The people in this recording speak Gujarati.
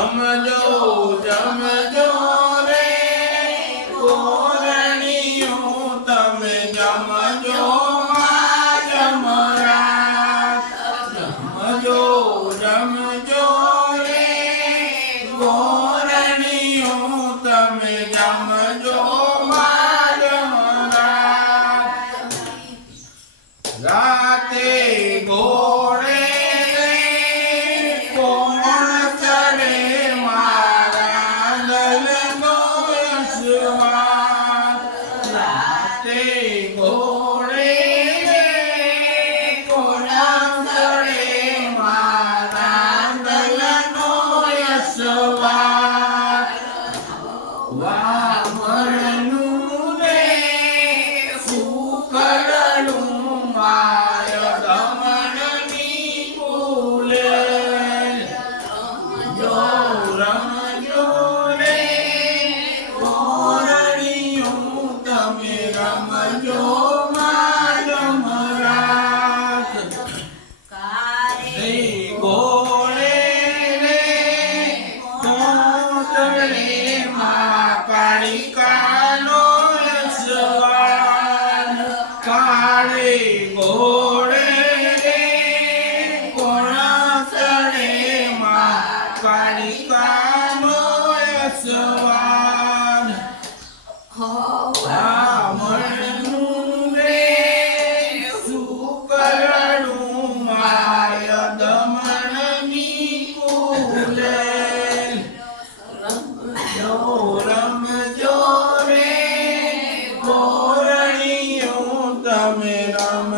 જમજો જમજો રે ગોરણિયું તમે જમજો માં જમરાજ જમજો જમજો રે ગોરણિયું તમે જમજો માં જમરાજ રાતે ઘોડે કોણ ચડે મારા દલનો યશવાન રાતે ઘોડે કોણ ચડે મારા દલનો યશવાન વામરનું રે સુકરણું માય દમણની કુલે રમજો રે ગોરણિયું તમે રમજો માં જમરાજ રે ઘોડે રે કોટડે માં કાળિકાનો યશવાન કાળે ઘોડે રે કોણ ચડે માં કાળિકાનો યશવાન બ્રાહ્મણનું રે સુકરણું માય દમણની કુલે રમજો રે ગોરણિયું તમે રમ